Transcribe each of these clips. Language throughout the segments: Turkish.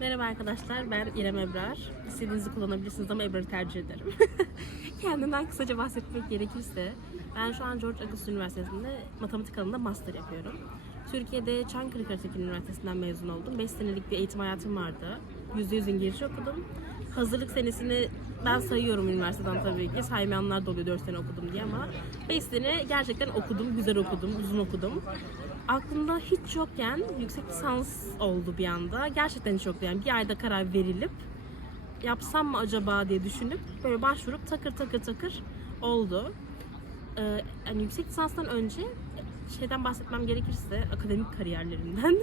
Merhaba arkadaşlar, ben İrem Ebrar. İstediğinizi kullanabilirsiniz ama Ebrar'ı tercih ederim. Kendimden kısaca bahsetmek gerekirse, ben şu an George Augustus Üniversitesi'nde matematik alanında master yapıyorum. Türkiye'de Çankırı Karatekin Üniversitesi'nden mezun oldum. 5 senelik bir eğitim hayatım vardı. %100 İngilizce okudum. Hazırlık senesini ben sayıyorum üniversiteden tabii ki. Saymayanlar da oluyor 4 sene okudum diye ama 5 sene gerçekten okudum, güzel okudum, uzun okudum aklımda hiç yokken yüksek lisans oldu bir anda. Gerçekten hiç yoktu yani bir ayda karar verilip yapsam mı acaba diye düşünüp böyle başvurup takır takır takır oldu. Ee, yani yüksek lisanstan önce şeyden bahsetmem gerekirse akademik kariyerlerimden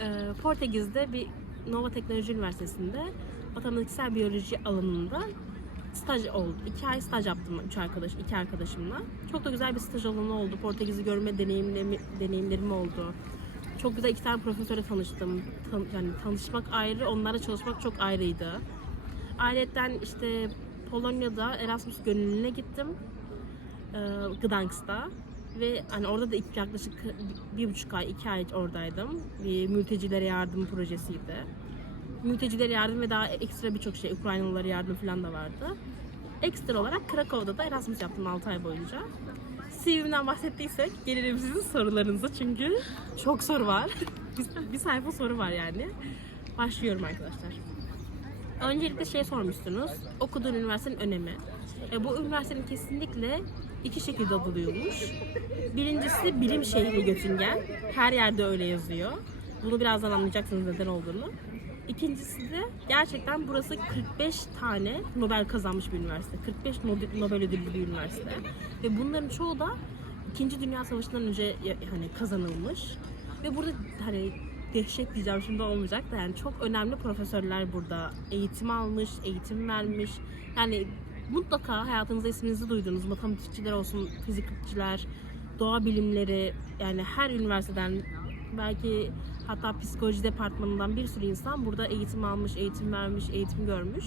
ee, Portekiz'de bir Nova Teknoloji Üniversitesi'nde matematiksel biyoloji alanında staj oldu. İki ay staj yaptım üç arkadaş, iki arkadaşımla. Çok da güzel bir staj alanı oldu. Portekiz'i görme deneyimlerimi, deneyimlerim oldu. Çok güzel iki tane profesöre tanıştım. Tan- yani tanışmak ayrı, onlarla çalışmak çok ayrıydı. Ayrıca işte Polonya'da Erasmus gönüllülüğüne gittim. Ee, Gdansk'ta. Ve hani orada da ilk yaklaşık bir buçuk ay, iki ay oradaydım. Bir mültecilere yardım projesiydi mültecilere yardım ve daha ekstra birçok şey, Ukraynalılara yardım falan da vardı. Ekstra olarak Krakow'da da Erasmus yaptım 6 ay boyunca. CV'mden bahsettiysek gelirim sizin sorularınıza çünkü çok soru var. bir, sayfa soru var yani. Başlıyorum arkadaşlar. Öncelikle şey sormuşsunuz. Okuduğun üniversitenin önemi. E, bu üniversitenin kesinlikle iki şekilde adı duyulmuş. Birincisi bilim şehri Göttingen. Her yerde öyle yazıyor. Bunu birazdan anlayacaksınız neden olduğunu. İkincisi de gerçekten burası 45 tane Nobel kazanmış bir üniversite. 45 Nobel ödüllü bir üniversite. Ve bunların çoğu da İkinci Dünya Savaşı'ndan önce hani kazanılmış. Ve burada hani dehşet diyeceğim şimdi olmayacak da yani çok önemli profesörler burada eğitim almış, eğitim vermiş. Yani mutlaka hayatınızda isminizi duyduğunuz matematikçiler olsun, fizikçiler, doğa bilimleri yani her üniversiteden belki hatta psikoloji departmanından bir sürü insan burada eğitim almış, eğitim vermiş, eğitim görmüş.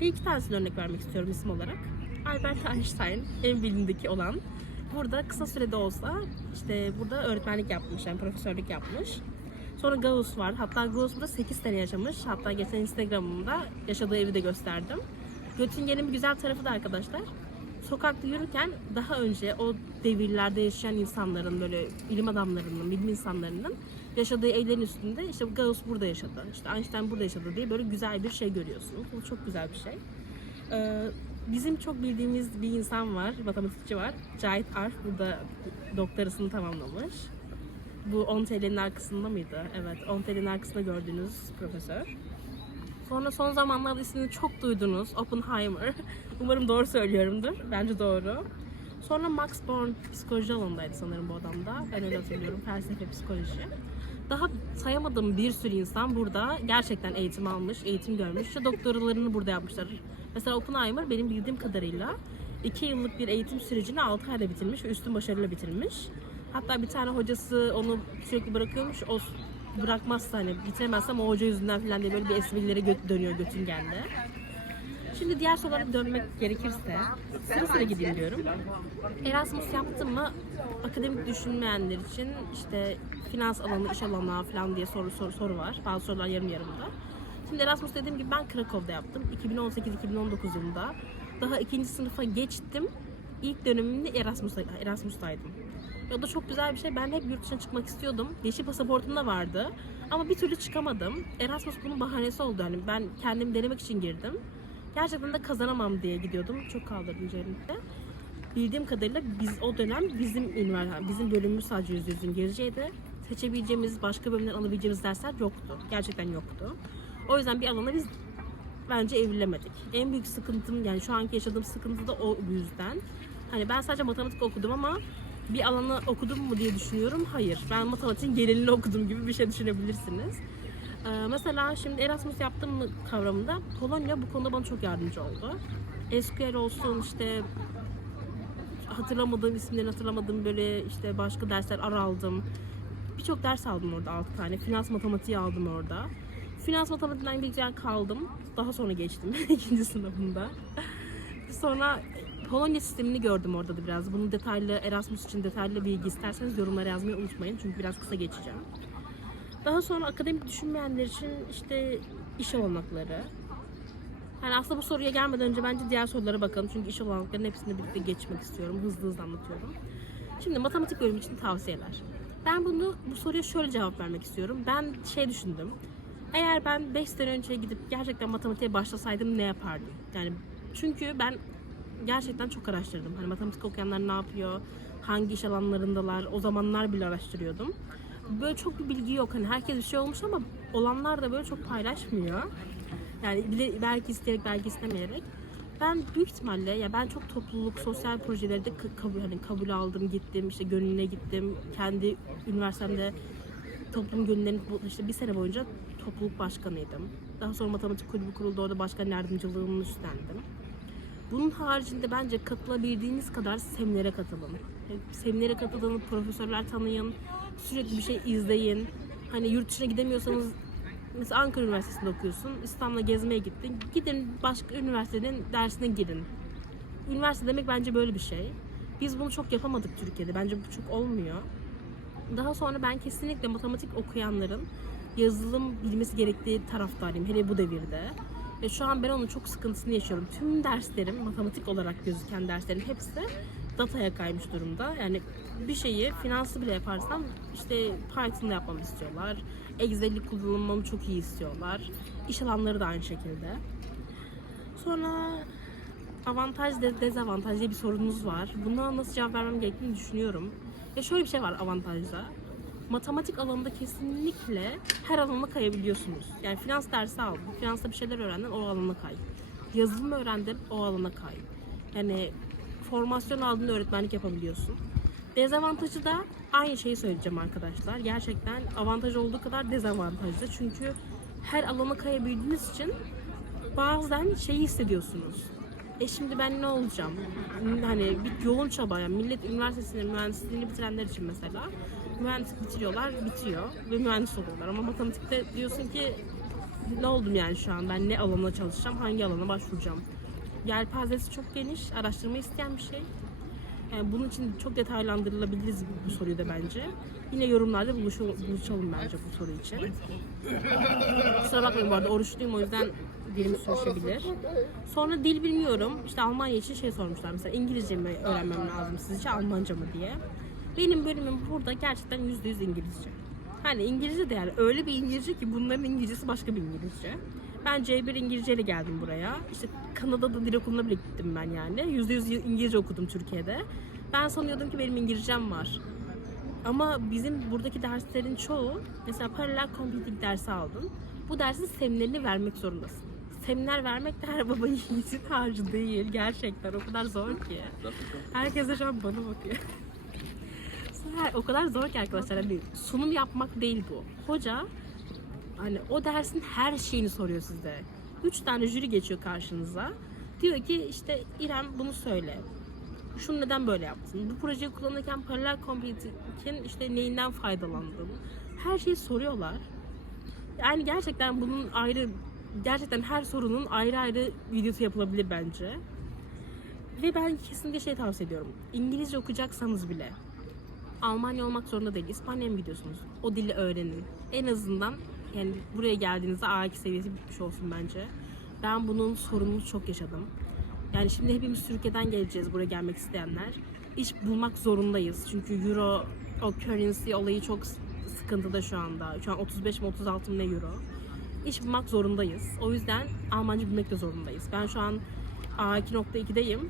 Bir iki tanesini örnek vermek istiyorum isim olarak. Albert Einstein en bilindeki olan. Burada kısa sürede olsa işte burada öğretmenlik yapmış, yani profesörlük yapmış. Sonra Gauss var. Hatta Gauss burada 8 sene yaşamış. Hatta geçen Instagram'ımda yaşadığı evi de gösterdim. Göttingen'in bir güzel tarafı da arkadaşlar. Sokakta yürürken daha önce o devirlerde yaşayan insanların böyle ilim adamlarının, bilim insanlarının yaşadığı evlerin üstünde işte Gauss burada yaşadı, işte Einstein burada yaşadı diye böyle güzel bir şey görüyorsunuz. Bu çok güzel bir şey. Ee, bizim çok bildiğimiz bir insan var, matematikçi var. Cahit Arf burada doktorasını tamamlamış. Bu 10 TL'nin arkasında mıydı? Evet, 10 TL'nin arkasında gördüğünüz profesör. Sonra son zamanlarda ismini çok duydunuz. Oppenheimer. Umarım doğru söylüyorumdur. Bence doğru. Sonra Max Born psikoloji alanındaydı sanırım bu adam da. Ben öyle hatırlıyorum. Felsefe, psikoloji. Daha sayamadığım bir sürü insan burada gerçekten eğitim almış, eğitim görmüş. İşte doktoralarını burada yapmışlar. Mesela Oppenheimer benim bildiğim kadarıyla 2 yıllık bir eğitim sürecini 6 ayda bitirmiş ve üstün başarıyla bitirmiş. Hatta bir tane hocası onu sürekli bırakıyormuş. O bırakmazsa hani bitiremezsem o hoca yüzünden falan diye böyle bir esprilere gö- dönüyor Göttingen'de. Şimdi diğer sorulara dönmek gerekirse sıra sıra gideyim diyorum. Erasmus yaptım mı akademik düşünmeyenler için işte finans alanı, iş alanı falan diye soru soru, soru var. Bazı sorular yarım yarımda. Şimdi Erasmus dediğim gibi ben Krakow'da yaptım. 2018-2019 yılında. Daha ikinci sınıfa geçtim. İlk dönemimde Erasmus'ta, Erasmus'taydım. O da çok güzel bir şey. Ben hep yurt dışına çıkmak istiyordum. Yeşil pasaportum da vardı. Ama bir türlü çıkamadım. Erasmus bunun bahanesi oldu. Yani ben kendim denemek için girdim. Gerçekten de kazanamam diye gidiyordum. Çok kaldırdım üzerimde. Bildiğim kadarıyla biz o dönem bizim üniversite, bizim bölümümüz sadece yüz yüz İngilizceydi. Seçebileceğimiz, başka bölümden alabileceğimiz dersler yoktu. Gerçekten yoktu. O yüzden bir alana biz bence evrilemedik. En büyük sıkıntım yani şu anki yaşadığım sıkıntı da o yüzden. Hani ben sadece matematik okudum ama bir alanı okudum mu diye düşünüyorum. Hayır. Ben matematiğin genelini okudum gibi bir şey düşünebilirsiniz. Ee, mesela şimdi Erasmus yaptım mı kavramında Polonya bu konuda bana çok yardımcı oldu. SQL olsun işte hatırlamadığım isimlerini hatırlamadığım böyle işte başka dersler ara aldım. Birçok ders aldım orada 6 tane. Finans matematiği aldım orada. Finans matematiğinden güzel kaldım. Daha sonra geçtim ikinci sınıfında. Sonra Polonya sistemini gördüm orada da biraz. Bunun detaylı Erasmus için detaylı bilgi isterseniz yorumlara yazmayı unutmayın. Çünkü biraz kısa geçeceğim. Daha sonra akademik düşünmeyenler için işte iş olanakları. Yani aslında bu soruya gelmeden önce bence diğer sorulara bakalım. Çünkü iş olanaklarının hepsini birlikte geçmek istiyorum. Hızlı hızlı anlatıyorum. Şimdi matematik bölümü için tavsiyeler. Ben bunu bu soruya şöyle cevap vermek istiyorum. Ben şey düşündüm. Eğer ben 5 sene önce gidip gerçekten matematiğe başlasaydım ne yapardım? Yani çünkü ben gerçekten çok araştırdım. Hani matematik okuyanlar ne yapıyor? Hangi iş alanlarındalar? O zamanlar bile araştırıyordum. Böyle çok bir bilgi yok. Hani herkes bir şey olmuş ama olanlar da böyle çok paylaşmıyor. Yani belki isteyerek belki istemeyerek. Ben büyük ihtimalle ya ben çok topluluk, sosyal projelerde ka- kabul hani kabul aldım, gittim, işte gönüllüne gittim. Kendi üniversitemde toplum gönüllerinin bu- işte bir sene boyunca topluluk başkanıydım. Daha sonra matematik kulübü kuruldu. Orada başkan yardımcılığını üstlendim. Bunun haricinde bence katılabildiğiniz kadar seminere katılın. Seminere katılın, profesörler tanıyın, sürekli bir şey izleyin. Hani yurt dışına gidemiyorsanız mesela Ankara Üniversitesi'nde okuyorsun, İstanbul'a gezmeye gittin. Gidin başka üniversitenin dersine girin. Üniversite demek bence böyle bir şey. Biz bunu çok yapamadık Türkiye'de. Bence bu çok olmuyor. Daha sonra ben kesinlikle matematik okuyanların yazılım bilmesi gerektiği taraftarıyım. Hele bu devirde. Ve şu an ben onun çok sıkıntısını yaşıyorum. Tüm derslerim, matematik olarak gözüken derslerin hepsi dataya kaymış durumda. Yani bir şeyi finanslı bile yaparsam işte Python'da yapmamı istiyorlar. Excel'i kullanmamı çok iyi istiyorlar. İş alanları da aynı şekilde. Sonra avantaj de dezavantaj diye bir sorunuz var. Buna nasıl cevap vermem gerektiğini düşünüyorum. Ve şöyle bir şey var avantajda. Matematik alanında kesinlikle her alana kayabiliyorsunuz. Yani finans dersi aldın, finansta bir şeyler öğrendin, o alana kay. Yazılım öğrendin, o alana kay. Yani formasyon aldın, öğretmenlik yapabiliyorsun. Dezavantajı da aynı şeyi söyleyeceğim arkadaşlar. Gerçekten avantaj olduğu kadar dezavantajlı. Çünkü her alana kayabildiğiniz için bazen şeyi hissediyorsunuz. E şimdi ben ne olacağım? Hani bir yoğun çaba yani millet üniversitesini, mühendisliğini bitirenler için mesela mühendislik bitiriyorlar, bitiyor ve mühendis oluyorlar. Ama matematikte diyorsun ki ne oldum yani şu an ben ne alana çalışacağım, hangi alana başvuracağım? Yelpazesi çok geniş, araştırma isteyen bir şey. Yani bunun için çok detaylandırılabiliriz bu soruyu da bence. Yine yorumlarda buluşu- buluşalım bence bu soru için. Kusura bakmayın bu arada oruçluyum o yüzden dilim sürüşebilir. Sonra dil bilmiyorum. İşte Almanya için şey sormuşlar mesela İngilizce mi öğrenmem lazım sizce Almanca mı diye. Benim bölümüm burada gerçekten %100 İngilizce. Hani İngilizce de yani öyle bir İngilizce ki bunların İngilizcesi başka bir İngilizce. Ben C1 İngilizce ile geldim buraya. İşte Kanada'da dil okuluna bile gittim ben yani. %100 İngilizce okudum Türkiye'de. Ben sanıyordum ki benim İngilizcem var. Ama bizim buradaki derslerin çoğu mesela paralel computing dersi aldın. Bu dersin seminerini vermek zorundasın. Seminer vermek de her baba yiğidin harcı değil. Gerçekten o kadar zor ki. Herkes de şu an bana bakıyor. Her, o kadar zor ki arkadaşlar. Hani sunum yapmak değil bu. Hoca hani o dersin her şeyini soruyor size. Üç tane jüri geçiyor karşınıza. Diyor ki işte İrem bunu söyle. Şunu neden böyle yaptın? Bu projeyi kullanırken paralel computing'in işte neyinden faydalandın? Her şeyi soruyorlar. Yani gerçekten bunun ayrı gerçekten her sorunun ayrı ayrı videosu yapılabilir bence. Ve ben kesinlikle şey tavsiye ediyorum. İngilizce okuyacaksanız bile Almanya olmak zorunda değil. İspanya'ya mı gidiyorsunuz? O dili öğrenin. En azından yani buraya geldiğinizde A2 seviyesi bitmiş olsun bence. Ben bunun sorununu çok yaşadım. Yani şimdi hepimiz Türkiye'den geleceğiz buraya gelmek isteyenler. İş bulmak zorundayız. Çünkü euro, o currency olayı çok sıkıntıda şu anda. Şu an 35 mi 36 mı ne euro. İş bulmak zorundayız. O yüzden Almanca bilmek de zorundayız. Ben şu an A2.2'deyim.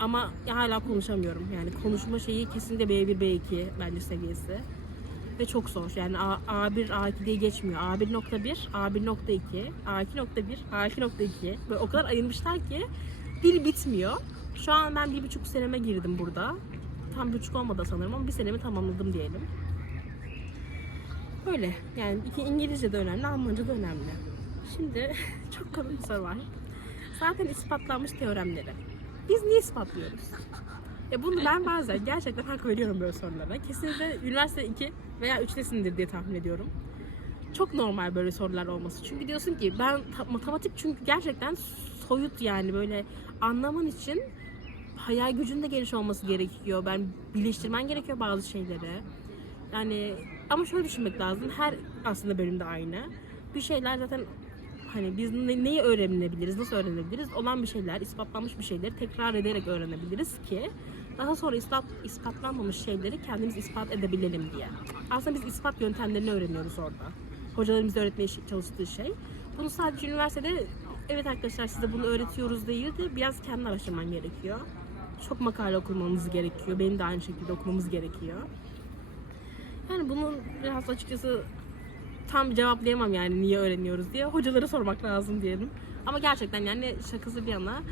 Ama hala konuşamıyorum. Yani konuşma şeyi kesinlikle B1, B2 bence seviyesi. Ve çok zor. Yani A, A1, A2 diye geçmiyor. A1.1, A1.2, A2.1, A2.2. Böyle o kadar ayırmışlar ki dil bitmiyor. Şu an ben bir buçuk seneme girdim burada. Tam bir buçuk olmadı sanırım ama bir senemi tamamladım diyelim. Böyle. Yani iki İngilizce de önemli, Almanca da önemli. Şimdi çok komik bir soru var. Zaten ispatlanmış teoremleri. Biz niye ispatlıyoruz? Ya bunu ben bazen gerçekten hak veriyorum böyle sorulara. Kesinlikle üniversite 2 veya 3'tesindir diye tahmin ediyorum. Çok normal böyle sorular olması. Çünkü diyorsun ki ben matematik çünkü gerçekten soyut yani böyle anlaman için hayal gücünün de geniş olması gerekiyor. Ben birleştirmen gerekiyor bazı şeyleri. Yani ama şöyle düşünmek lazım. Her aslında bölümde aynı. Bir şeyler zaten Hani biz ne- neyi öğrenebiliriz, nasıl öğrenebiliriz? Olan bir şeyler, ispatlanmış bir şeyleri tekrar ederek öğrenebiliriz ki daha sonra ispat, ispatlanmamış şeyleri kendimiz ispat edebilelim diye. Aslında biz ispat yöntemlerini öğreniyoruz orada. Hocalarımız öğretmeye çalıştığı şey. Bunu sadece üniversitede evet arkadaşlar size bunu öğretiyoruz değil de biraz kendi araştırman gerekiyor. Çok makale okumanız gerekiyor. Benim de aynı şekilde okumamız gerekiyor. Yani bunun biraz açıkçası tam cevaplayamam yani niye öğreniyoruz diye. Hocalara sormak lazım diyelim. Ama gerçekten yani şakası bir yana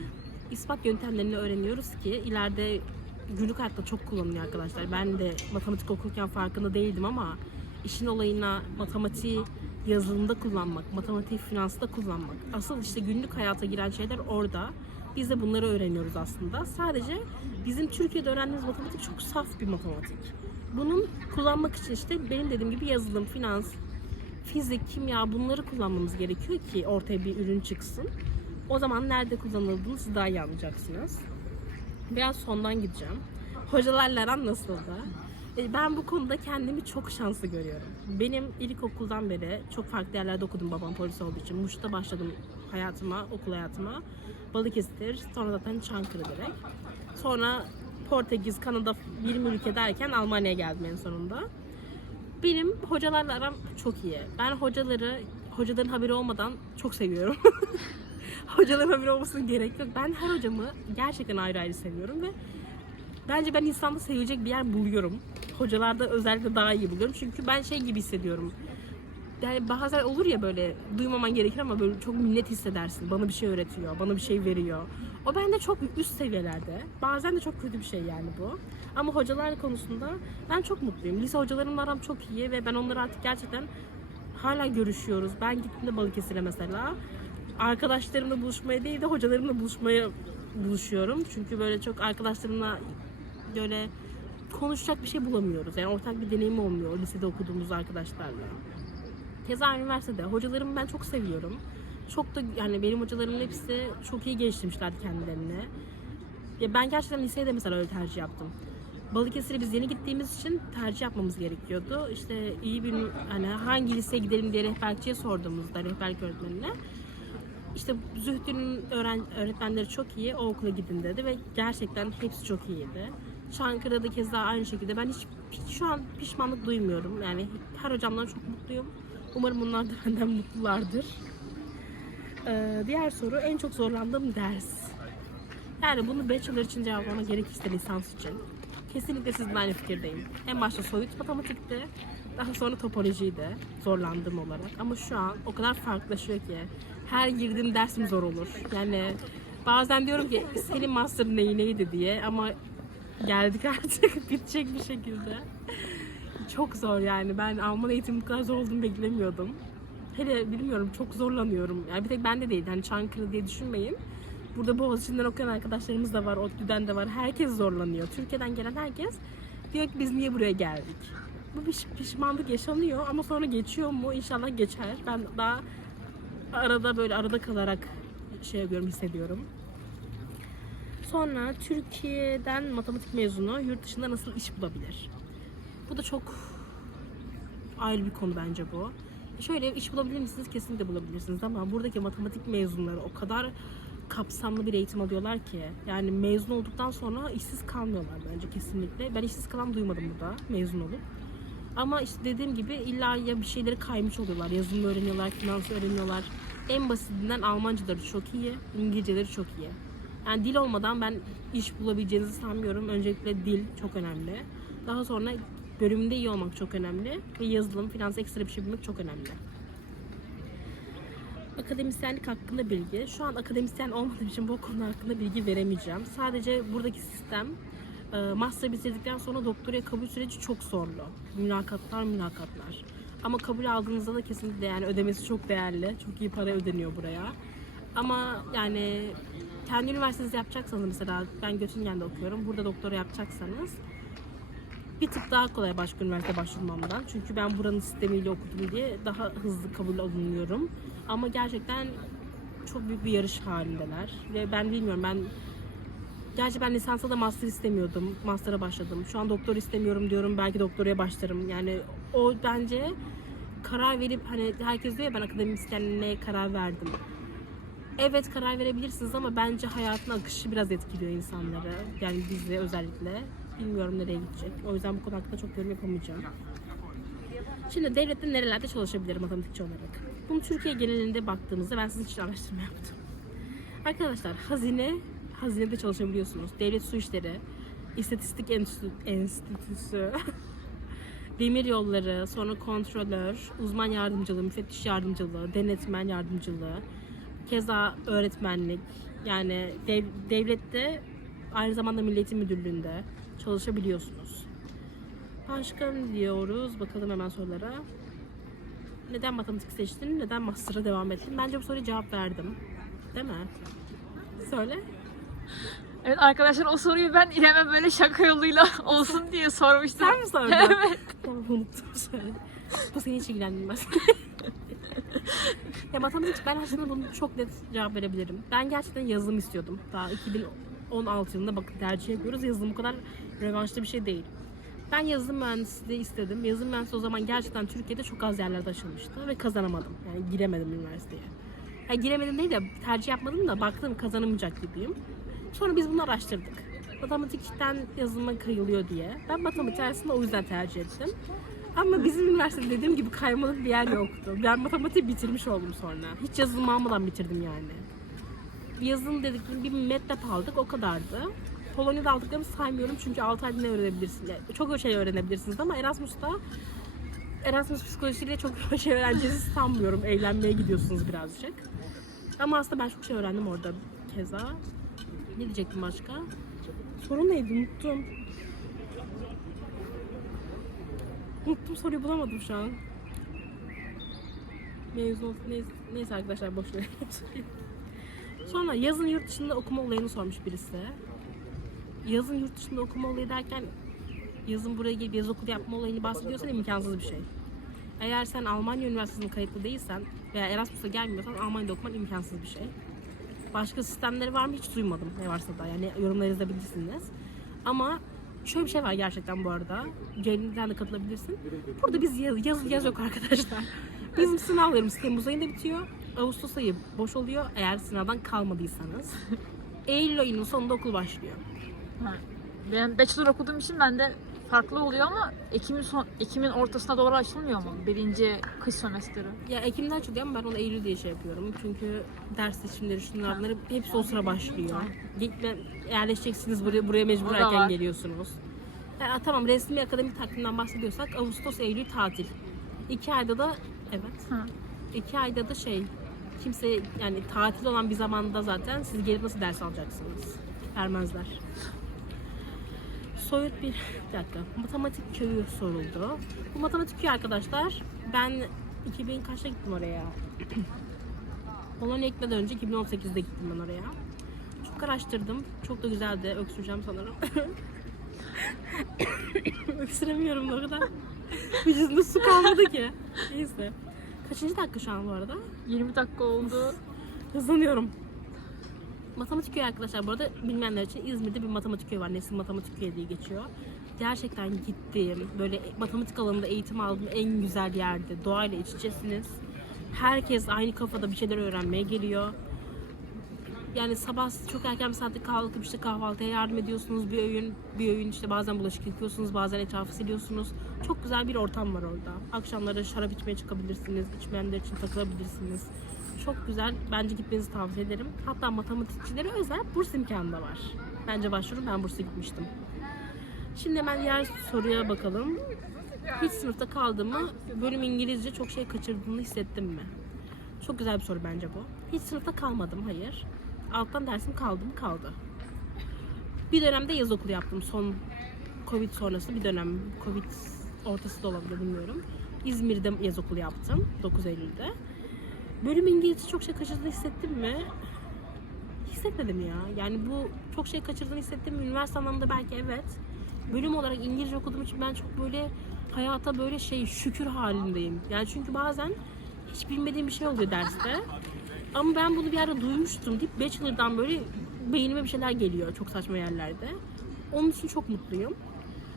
ispat yöntemlerini öğreniyoruz ki ileride günlük hayatta çok kullanılıyor arkadaşlar. Ben de matematik okurken farkında değildim ama işin olayına matematiği yazılımda kullanmak, matematiği finansta kullanmak. Asıl işte günlük hayata giren şeyler orada. Biz de bunları öğreniyoruz aslında. Sadece bizim Türkiye'de öğrendiğimiz matematik çok saf bir matematik. Bunun kullanmak için işte benim dediğim gibi yazılım, finans, fizik, kimya bunları kullanmamız gerekiyor ki ortaya bir ürün çıksın. O zaman nerede kullanıldığını siz daha iyi anlayacaksınız. Biraz sondan gideceğim. Hocalarla aran nasıldı? E, Ben bu konuda kendimi çok şanslı görüyorum. Benim ilkokuldan beri çok farklı yerlerde okudum babam polis olduğu için. Muş'ta başladım hayatıma, okul hayatıma. Balıkesir, sonra zaten Çankırı direkt. Sonra Portekiz, Kanada, 20 ülke derken Almanya'ya geldim en sonunda. Benim hocalarla aram çok iyi. Ben hocaları, hocaların haberi olmadan çok seviyorum. Hocaların haberi olmasına gerek yok. Ben her hocamı gerçekten ayrı ayrı seviyorum ve bence ben insanda sevecek bir yer buluyorum. Hocalarda özellikle daha iyi buluyorum. Çünkü ben şey gibi hissediyorum. Yani bazen olur ya böyle duymaman gerekir ama böyle çok minnet hissedersin. Bana bir şey öğretiyor, bana bir şey veriyor. O bende çok üst seviyelerde. Bazen de çok kötü bir şey yani bu. Ama hocalar konusunda ben çok mutluyum. Lise hocalarımla aram çok iyi ve ben onları artık gerçekten hala görüşüyoruz. Ben gittiğimde Balıkesir'e mesela arkadaşlarımla buluşmaya değil de hocalarımla buluşmaya buluşuyorum. Çünkü böyle çok arkadaşlarımla böyle konuşacak bir şey bulamıyoruz. Yani ortak bir deneyim olmuyor lisede okuduğumuz arkadaşlarla. Keza üniversitede hocalarımı ben çok seviyorum. Çok da yani benim hocalarımın hepsi çok iyi geliştirmişler kendilerini. Ya ben gerçekten liseye mesela öyle tercih yaptım. Balıkesir'e biz yeni gittiğimiz için tercih yapmamız gerekiyordu. İşte iyi bir hani hangi liseye gidelim diye rehberciye sorduğumuzda rehberlik öğretmenine işte Zühtü'nün öğren öğretmenleri çok iyi, o okula gidin dedi ve gerçekten hepsi çok iyiydi. Çankırı'da keza aynı şekilde. Ben hiç, hiç şu an pişmanlık duymuyorum. Yani her hocamdan çok mutluyum. Umarım bunlar da benden mutlulardır. Ee, diğer soru en çok zorlandığım ders. Yani bunu bachelor için cevaplama gerekirse lisans için. Kesinlikle sizinle aynı fikirdeyim. En başta soyut matematikti. Daha sonra topolojiydi zorlandığım olarak. Ama şu an o kadar farklılaşıyor ki. Her girdiğim dersim zor olur. Yani bazen diyorum ki senin master neyi neydi diye ama geldik artık bitecek bir şekilde. Çok zor yani. Ben Alman eğitimi bu kadar zor olduğunu beklemiyordum. Hele bilmiyorum çok zorlanıyorum. Yani bir tek bende değil. Hani Çankırı diye düşünmeyin. Burada Boğaziçi'nden okuyan arkadaşlarımız da var, ODTÜ'den de var. Herkes zorlanıyor. Türkiye'den gelen herkes diyor ki biz niye buraya geldik? Bu bir pişmanlık yaşanıyor ama sonra geçiyor mu? İnşallah geçer. Ben daha arada böyle arada kalarak şey yapıyorum, hissediyorum. Sonra Türkiye'den matematik mezunu yurt dışında nasıl iş bulabilir? Bu da çok ayrı bir konu bence bu. Şöyle iş bulabilir misiniz? Kesinlikle bulabilirsiniz ama buradaki matematik mezunları o kadar kapsamlı bir eğitim alıyorlar ki yani mezun olduktan sonra işsiz kalmıyorlar bence kesinlikle. Ben işsiz kalan duymadım burada mezun olup. Ama işte dediğim gibi illa ya bir şeyleri kaymış oluyorlar. Yazılım öğreniyorlar, finans öğreniyorlar. En basitinden Almancaları çok iyi, İngilizceleri çok iyi. Yani dil olmadan ben iş bulabileceğinizi sanmıyorum. Öncelikle dil çok önemli. Daha sonra bölümünde iyi olmak çok önemli. Ve yazılım, finans ekstra bir şey bilmek çok önemli. Akademisyenlik hakkında bilgi. Şu an akademisyen olmadığım için bu konu hakkında bilgi veremeyeceğim. Sadece buradaki sistem e, master bitirdikten sonra doktoraya kabul süreci çok zorlu. Mülakatlar mülakatlar. Ama kabul aldığınızda da kesinlikle yani ödemesi çok değerli. Çok iyi para ödeniyor buraya. Ama yani kendi üniversitenizi yapacaksanız mesela ben Göttingen'de okuyorum. Burada doktora yapacaksanız bir tık daha kolay başka üniversite başvurmamdan. Çünkü ben buranın sistemiyle okudum diye daha hızlı kabul alınıyorum. Ama gerçekten çok büyük bir yarış halindeler. Ve ben bilmiyorum ben Gerçi ben lisansa da master istemiyordum. Master'a başladım. Şu an doktor istemiyorum diyorum. Belki doktoraya başlarım. Yani o bence karar verip hani herkes diyor ya ben akademisyenliğe karar verdim. Evet karar verebilirsiniz ama bence hayatın akışı biraz etkiliyor insanları. Yani bizi özellikle. Bilmiyorum nereye gidecek. O yüzden bu konu hakkında çok yorum yapamayacağım. Şimdi devlette nerelerde çalışabilirim matematikçi olarak? Bunu Türkiye genelinde baktığımızda ben sizin için araştırma yaptım. Arkadaşlar hazine, hazinede çalışabiliyorsunuz. Devlet Su İşleri, İstatistik Enstitü, Enstitüsü, demir yolları, sonra kontrolör, uzman yardımcılığı, müfettiş yardımcılığı, denetmen yardımcılığı, keza öğretmenlik, yani dev, devlette aynı zamanda Milli Eğitim Müdürlüğü'nde çalışabiliyorsunuz. Başka diyoruz? Bakalım hemen sorulara. Neden matematik seçtin? Neden master'a devam ettin? Bence bu soruya cevap verdim. Değil mi? Söyle. Evet arkadaşlar o soruyu ben İrem'e böyle şaka yoluyla olsun diye sormuştum. Sen mi sordun? Evet. Tamam unuttum söyle. Bu seni hiç ilgilendirmez. ya matematik ben aslında bunu çok net cevap verebilirim. Ben gerçekten yazılım istiyordum. Daha 2016 yılında bakın tercih yapıyoruz. Yazılım bu kadar revanşlı bir şey değil. Ben yazılım mühendisliği istedim. Yazılım mühendisliği o zaman gerçekten Türkiye'de çok az yerlerde açılmıştı ve kazanamadım. Yani giremedim üniversiteye. Yani giremedim değil de tercih yapmadım da baktım kazanamayacak gibiyim. Sonra biz bunu araştırdık. Matematikten yazılıma kayılıyor diye. Ben matematik aslında o yüzden tercih ettim. Ama bizim üniversitede dediğim gibi kaymalık bir yer yoktu. Ben matematiği bitirmiş oldum sonra. Hiç yazılım almadan bitirdim yani. Yazılım dedik, bir metlep aldık o kadardı. Polonya'da aldıklarımı saymıyorum çünkü 6 ayda ne öğrenebilirsiniz? Yani çok şey öğrenebilirsiniz ama Erasmus'ta Erasmus psikolojisiyle çok şey öğreneceğinizi sanmıyorum. Eğlenmeye gidiyorsunuz birazcık. Ama aslında ben çok şey öğrendim orada keza. Ne diyecektim başka? Soru neydi? Unuttum. Unuttum soruyu bulamadım şu an. Mezun. Neyse, neyse arkadaşlar boş verin. Sonra yazın yurt dışında okuma olayını sormuş birisi. Yazın yurt dışında okuma olayı derken yazın buraya gelip yaz okulu yapma olayını bahsediyorsan imkansız bir şey. Eğer sen Almanya Üniversitesi'ne kayıtlı değilsen veya Erasmus'a gelmiyorsan Almanya'da okuman imkansız bir şey. Başka sistemleri var mı hiç duymadım ne varsa da yani yorumlar yazabilirsiniz. Ama şöyle bir şey var gerçekten bu arada. Ceylin'den de katılabilirsin. Burada biz yaz, yaz, yaz yok arkadaşlar. Bizim sınavlarımız Temmuz ayında bitiyor. Ağustos ayı boş oluyor eğer sınavdan kalmadıysanız. Eylül ayının sonunda okul başlıyor. Ha. Ben bachelor okuduğum için bende farklı oluyor ama Ekim'in son Ekim'in ortasına doğru açılmıyor mu? Birinci kış sömestri. Ya Ekim'de açılıyor ama ben onu Eylül diye şey yapıyorum. Çünkü ders seçimleri, şunlar bunları hepsi o sıra başlıyor. Gitme, yerleşeceksiniz buraya, buraya mecbur erken geliyorsunuz. Ya, tamam resmi akademik takvimden bahsediyorsak Ağustos, Eylül tatil. İki ayda da evet. Hı. İki ayda da şey kimse yani tatil olan bir zamanda zaten siz gelip nasıl ders alacaksınız? Vermezler. Soyut bir, bir dakika. Matematik köyü soruldu. Bu matematik köyü arkadaşlar ben 2000 kaçta gittim oraya? Polonya gitmeden önce 2018'de gittim ben oraya. Çok araştırdım. Çok da güzeldi. Öksüreceğim sanırım. Öksüremiyorum o kadar. Vücudumda su kalmadı ki. Neyse. Kaçıncı dakika şu an bu arada? 20 dakika oldu. Hızlanıyorum. Matematik köyü arkadaşlar bu arada bilmeyenler için İzmir'de bir matematik köyü var. Nesin Matematik Köyü diye geçiyor. Gerçekten gittiğim, böyle matematik alanında eğitim aldığım en güzel yerde. Doğayla iç içesiniz. Herkes aynı kafada bir şeyler öğrenmeye geliyor. Yani sabah çok erken bir saatte kalkıp işte kahvaltıya yardım ediyorsunuz. Bir öğün, bir öğün işte bazen bulaşık yıkıyorsunuz, bazen etrafı siliyorsunuz. Çok güzel bir ortam var orada. Akşamları şarap içmeye çıkabilirsiniz, içmeyenler için takılabilirsiniz. Çok güzel. Bence gitmenizi tavsiye ederim. Hatta matematikçilere özel burs imkanı da var. Bence başvurun. Ben bursa gitmiştim. Şimdi hemen diğer soruya bakalım. Hiç sınıfta kaldığımı, bölüm İngilizce çok şey kaçırdığını hissettim mi? Çok güzel bir soru bence bu. Hiç sınıfta kalmadım, hayır. Alttan dersim kaldı mı? Kaldı. Bir dönemde yaz okulu yaptım. Son Covid sonrası bir dönem. Covid ortası da olabilir bilmiyorum. İzmir'de yaz okulu yaptım. 9 Eylül'de. Bölüm İngilizce çok şey kaçırdığını hissettim mi? Hissetmedim ya. Yani bu çok şey kaçırdığını hissettim? Üniversite anlamında belki evet. Bölüm olarak İngilizce okuduğum için ben çok böyle hayata böyle şey şükür halindeyim. Yani çünkü bazen hiç bilmediğim bir şey oluyor derste. Ama ben bunu bir ara duymuştum deyip Bachelor'dan böyle beynime bir şeyler geliyor çok saçma yerlerde. Onun için çok mutluyum.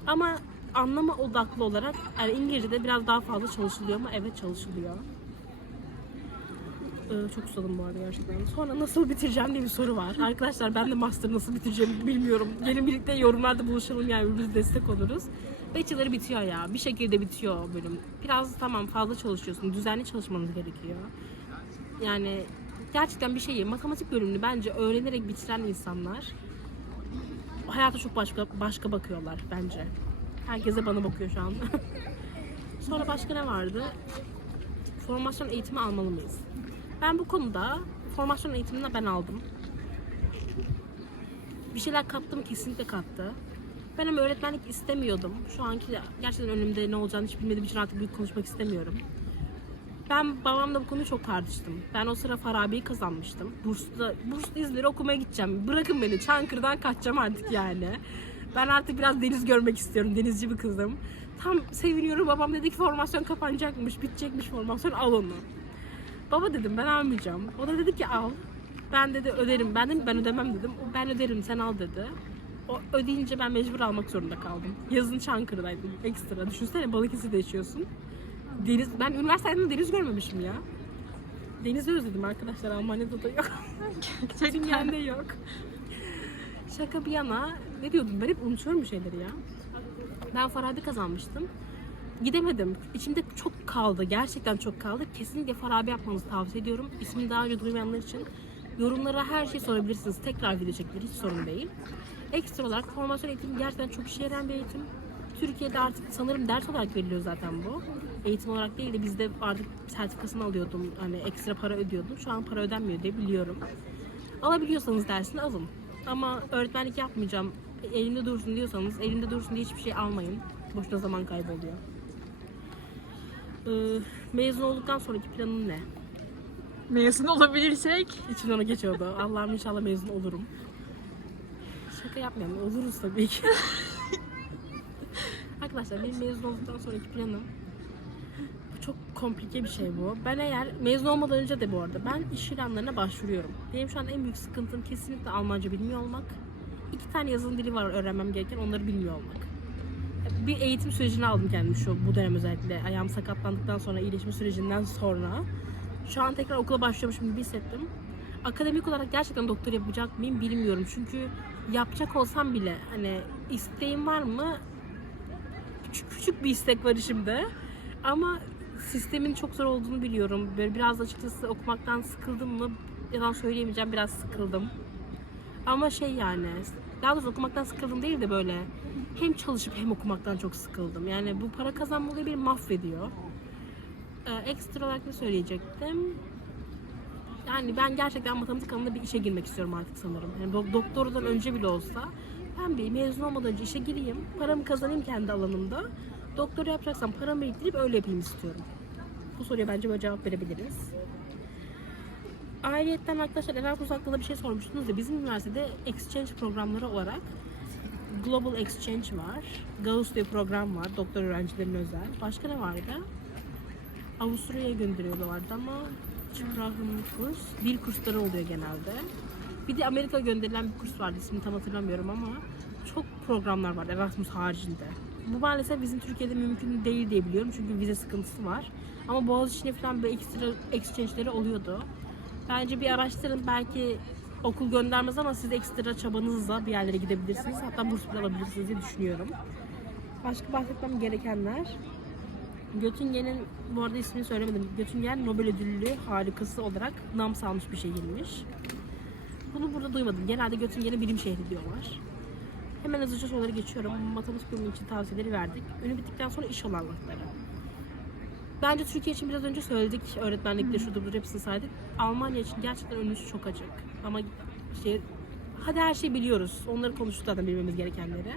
Ama anlama odaklı olarak yani İngilizce'de biraz daha fazla çalışılıyor mu? Evet çalışılıyor. Ee, çok susadım bu arada gerçekten. Sonra nasıl bitireceğim diye bir soru var. Arkadaşlar ben de master nasıl bitireceğimi bilmiyorum. Gelin birlikte yorumlarda buluşalım yani birbirimize destek oluruz. Bachelor bitiyor ya. Bir şekilde bitiyor bölüm. Biraz tamam fazla çalışıyorsun. Düzenli çalışmanız gerekiyor. Yani gerçekten bir şeyi matematik bölümünü bence öğrenerek bitiren insanlar hayata çok başka başka bakıyorlar bence. Herkese bana bakıyor şu an. Sonra başka ne vardı? Formasyon eğitimi almalı mıyız? Ben bu konuda formasyon eğitimini ben aldım. Bir şeyler kattı mı kesinlikle kattı. Ben ama öğretmenlik istemiyordum. Şu anki gerçekten önümde ne olacağını hiç bilmediğim için artık büyük konuşmak istemiyorum. Ben babamla bu konuyu çok tartıştım. Ben o sıra Farabi'yi kazanmıştım. Burs'ta, Burs'ta İzmir'e okumaya gideceğim. Bırakın beni. Çankırı'dan kaçacağım artık yani. Ben artık biraz deniz görmek istiyorum. Denizci bir kızım. Tam seviniyorum. Babam dedi ki formasyon kapanacakmış. Bitecekmiş formasyon. Al onu. Baba dedim ben almayacağım. O da dedi ki al. Ben dedi öderim. Ben dedim ben ödemem dedim. O ben öderim sen al dedi. O ödeyince ben mecbur almak zorunda kaldım. Yazın Çankırı'daydım ekstra. Düşünsene Balıkesir'de yaşıyorsun. Deniz, ben üniversitede deniz görmemişim ya. Denizi özledim arkadaşlar. Almanya'da da yok. Türkiye'de yok. Şaka bir yana. Ne diyordum? Ben hep unutuyorum bir şeyleri ya. Ben Farabi kazanmıştım. Gidemedim. İçimde çok kaldı. Gerçekten çok kaldı. Kesinlikle Farabi yapmanızı tavsiye ediyorum. İsmini daha önce duymayanlar için yorumlara her şeyi sorabilirsiniz. Tekrar video çekilir. Hiç sorun değil. Ekstra olarak formasyon eğitimi gerçekten çok işe yarayan bir eğitim. Türkiye'de artık sanırım ders olarak veriliyor zaten bu. Eğitim olarak değil de bizde artık sertifikasını alıyordum. Hani ekstra para ödüyordum. Şu an para ödenmiyor diye biliyorum. Alabiliyorsanız dersini alın. Ama öğretmenlik yapmayacağım, elimde dursun diyorsanız elimde dursun diye hiçbir şey almayın. Boşuna zaman kayboluyor. Ee, mezun olduktan sonraki planın ne? Mezun olabilirsek İçinden o geçiyordu. Allah'ım inşallah mezun olurum. Şaka yapmayalım. Oluruz tabii ki. Arkadaşlar benim mezun olduktan sonraki planım çok komplike bir şey bu. Ben eğer mezun olmadan önce de bu arada ben iş ilanlarına başvuruyorum. Benim şu an en büyük sıkıntım kesinlikle Almanca bilmiyor olmak. İki tane yazılım dili var öğrenmem gereken onları bilmiyor olmak. Bir eğitim sürecini aldım kendim şu bu dönem özellikle. Ayağım sakatlandıktan sonra iyileşme sürecinden sonra. Şu an tekrar okula başlıyormuşum gibi hissettim. Akademik olarak gerçekten doktor yapacak mıyım bilmiyorum. Çünkü yapacak olsam bile hani isteğim var mı? Küçük, küçük bir istek var içimde. Ama sistemin çok zor olduğunu biliyorum. Böyle biraz açıkçası okumaktan sıkıldım mı? Yalan söyleyemeyeceğim biraz sıkıldım. Ama şey yani daha doğrusu okumaktan sıkıldım değil de böyle hem çalışıp hem okumaktan çok sıkıldım. Yani bu para kazanma olayı beni mahvediyor. Ee, ekstra olarak ne söyleyecektim? Yani ben gerçekten matematik alanında bir işe girmek istiyorum artık sanırım. Yani do- önce bile olsa ben bir mezun olmadan önce işe gireyim, paramı kazanayım kendi alanımda. Doktora yapacaksam paramı biriktirip öyle yapayım istiyorum. Bu soruya bence böyle cevap verebiliriz. Ayrıyetten arkadaşlar Erasmus hakkında bir şey sormuştunuz ya bizim üniversitede exchange programları olarak Global Exchange var. Gauss diye program var. Doktor öğrencilerine özel. Başka ne vardı? Avusturya'ya gönderiyorlardı ama Sprach'ın kurs. Dil kursları oluyor genelde. Bir de Amerika gönderilen bir kurs vardı. İsmini tam hatırlamıyorum ama çok programlar var Erasmus haricinde. Bu maalesef bizim Türkiye'de mümkün değil diye biliyorum. Çünkü vize sıkıntısı var. Ama Boğaziçi'ne falan böyle ekstra exchange'leri oluyordu. Bence bir araştırın. Belki okul göndermez ama siz ekstra çabanızla bir yerlere gidebilirsiniz. Hatta burs bile alabilirsiniz diye düşünüyorum. Başka bahsetmem gerekenler. Göttingen'in, bu arada ismini söylemedim. Göttingen Nobel ödüllü harikası olarak nam salmış bir şehirmiş. Bunu burada duymadım. Genelde Göttingen'e bilim şehri diyorlar. Hemen hızlıca soruları geçiyorum. Matematik bölümü için tavsiyeleri verdik. Önü bittikten sonra iş olanakları. Bence Türkiye için biraz önce söyledik. Öğretmenlikte şudur budur hepsini saydık. Almanya için gerçekten önümüz çok açık. Ama şey, hadi her şeyi biliyoruz. Onları konuştuk zaten bilmemiz gerekenleri.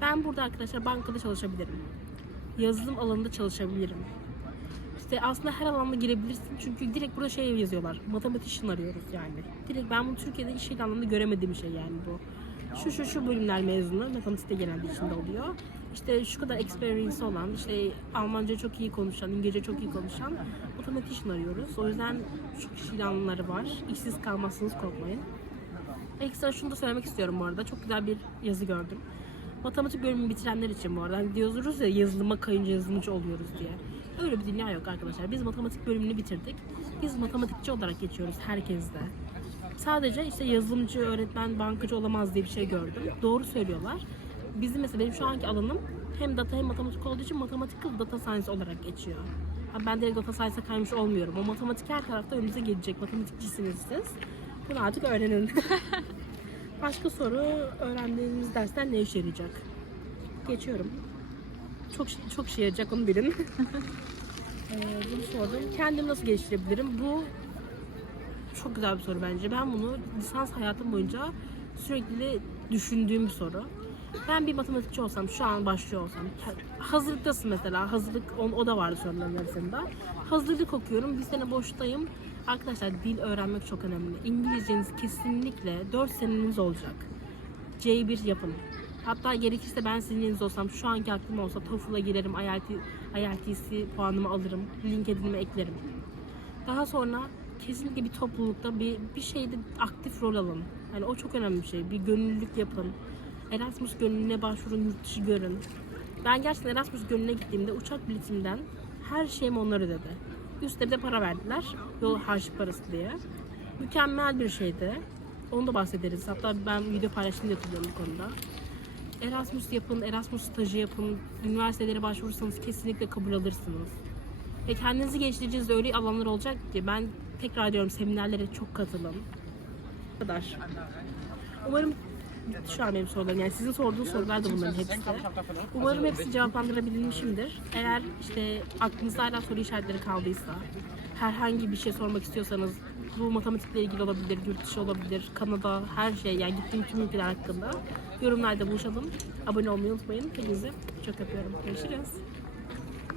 Ben burada arkadaşlar bankada çalışabilirim. Yazılım alanında çalışabilirim. İşte aslında her alanda girebilirsin çünkü direkt burada şey yazıyorlar. Mathematician arıyoruz yani. Direkt ben bunu Türkiye'de iş ilanlarında göremediğim şey yani bu. Şu şu şu bölümler mezunu, matematikte genelde içinde oluyor. İşte şu kadar experience olan, işte Almanca çok iyi konuşan, İngilizce çok iyi konuşan mathematician arıyoruz. O yüzden çok ilanları var. İşsiz kalmazsınız korkmayın. Ekstra şunu da söylemek istiyorum bu arada. Çok güzel bir yazı gördüm. Matematik bölümünü bitirenler için bu arada. Hani diyoruz ya yazılıma kayınca yazılımcı oluyoruz diye. Öyle bir dünya yok arkadaşlar. Biz matematik bölümünü bitirdik. Biz matematikçi olarak geçiyoruz herkeste. Sadece işte yazılımcı, öğretmen, bankacı olamaz diye bir şey gördüm. Doğru söylüyorlar. Bizim mesela benim şu anki alanım hem data hem matematik olduğu için mathematical data science olarak geçiyor. Ben direkt data science'a kaymış olmuyorum. O matematik her tarafta önünüze gelecek. Matematikçisiniz siz. Bunu artık öğrenin. Başka soru öğrendiğiniz dersler ne işe yarayacak? Geçiyorum. Çok çok işe yarayacak onu bilin. ee, bunu sordum. Kendimi nasıl geliştirebilirim? Bu çok güzel bir soru bence. Ben bunu lisans hayatım boyunca sürekli düşündüğüm bir soru. Ben bir matematikçi olsam, şu an başlıyor olsam, hazırlıktasın mesela, hazırlık, o, o da vardı soruların arasında. Hazırlık okuyorum, bir sene boştayım. Arkadaşlar dil öğrenmek çok önemli. İngilizceniz kesinlikle 4 seneniz olacak. C1 yapın. Hatta gerekirse ben sizin olsam, şu anki aklım olsa TOEFL'a girerim, IELT, IELTC puanımı alırım, LinkedIn'ime eklerim. Daha sonra kesinlikle bir toplulukta bir bir şeyde aktif rol alın. Yani o çok önemli bir şey. Bir gönüllülük yapın. Erasmus gönüllüğüne başvurun, yurt dışı görün. Ben gerçekten Erasmus gönüllüğüne gittiğimde uçak biletimden her şeyimi onlar ödedi. Üstte bir de para verdiler. Yol harçlık parası diye. Mükemmel bir şeydi. Onu da bahsederiz. Hatta ben video paylaştım diye hatırlıyorum bu konuda. Erasmus yapın, Erasmus stajı yapın. Üniversitelere başvurursanız kesinlikle kabul alırsınız. Ve kendinizi geliştireceğiniz öyle alanlar olacak ki ben tekrar diyorum seminerlere çok katılın. Bu kadar. Umarım şu an benim sorularım yani sizin sorduğunuz sorular da bunların hepsi. Umarım hepsini cevaplandırabilmişimdir. Eğer işte aklınızda hala soru işaretleri kaldıysa, herhangi bir şey sormak istiyorsanız bu matematikle ilgili olabilir, yurt dışı olabilir, Kanada, her şey yani gittiğim tüm ülkeler hakkında yorumlarda buluşalım. Abone olmayı unutmayın. Hepinizi çok öpüyorum. Görüşürüz.